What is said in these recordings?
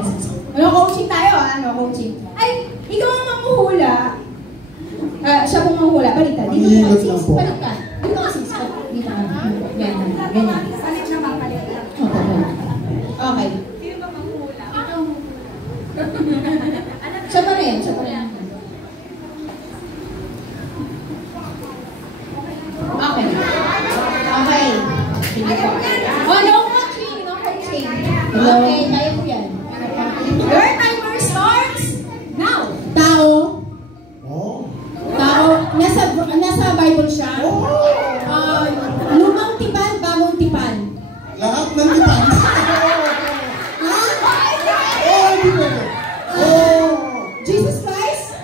Ano, coaching tayo ano, coaching. Ay, ikaw ang manghuhula. Siya pong manghuhula. Baliktad. Dito ka, sis. Baliktad. Dito ka, sis. Dito ka. Ganyan. Ganyan. Balik siya mapaliktad. Okay. Sino ba manghuhula? Siya pa rin. Siya pa rin. Okay. Okay. Sige po. Oh, no coaching. No coaching. Okay, kaya po yan. Your timer starts now. Tao. Oh. Tao. Nasa Bible siya. Oh. Lumang tipan, bagong tipan. Lahat ng tipan. Ha? Oh, hindi pwede. Oh. Jesus Christ?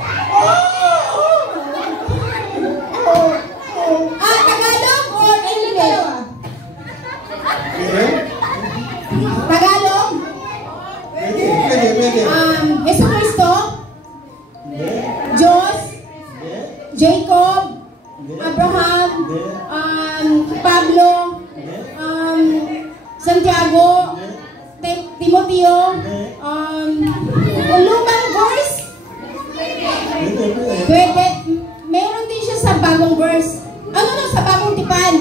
Tagalog or English? Pwede? Tagalog? Pwede. Yesu Cristo? Hindi. Diyos? Hindi. Jacob? Hindi. Abraham? Hindi. Pablo? Santiago? Hindi. Timoteo? Hindi. Lumang verse? Pwede. Pwede. Meron din siya sa bagong verse. Ano na sa bagong tipan?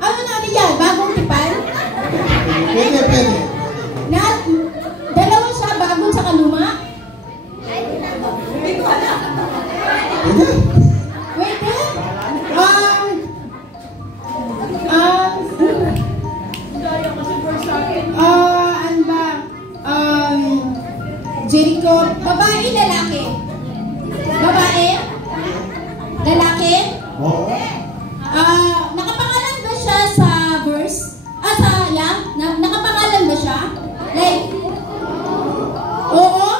Ano natin yan? Bagong tipan? Pwede. Dalawa siya, bagong sa kaluma? Pwede. Pwede? Ano ba? Jericho, babae, lalaki? Babae? Lalaki? Oo. Nakapangalan ba siya sa verse? Nakapangalan ba siya? Like, oo?